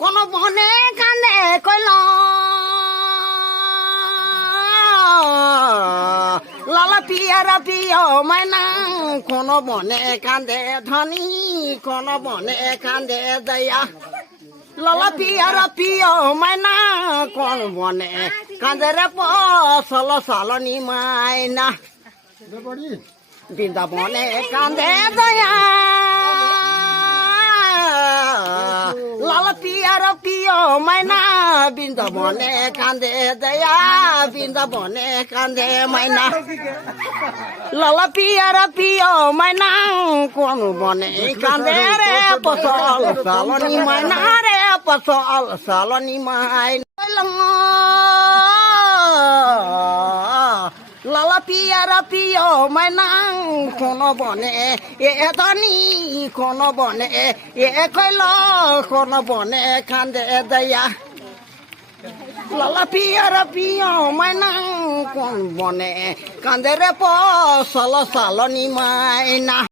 কোন বনে কান্দে কইল লালা পিয়ারা পিয় মাইনা কোন বনে কান্দে ধনী কোন বনে কান্দে দয়া লালা পিয়ারা পিয় মাইনা কোন বনে কান্দে রে পসল সালনি মাইনা বৃন্দাবনে কান্দে দয়া লালা পিয়ারা পিয় মাইনা বৃন্দাবনে কান্দে দয়া বৃন্দাবনে কান্দে মাইনা লালা পিয়ারা পিয় মাইনা কোন বনে কান্দে রে পসল সালনি মাইনা রে পসল সালনি মাইনা লালা পিয়ারা পিয় মাইনা কোন বনে এ ধনী কোন বনে এ কইল কোন বনে কান্দে দয়া লালা পিয়ারা পিয় মাইনা কোন বনে কান্দে রে পসল সালনি মাইনা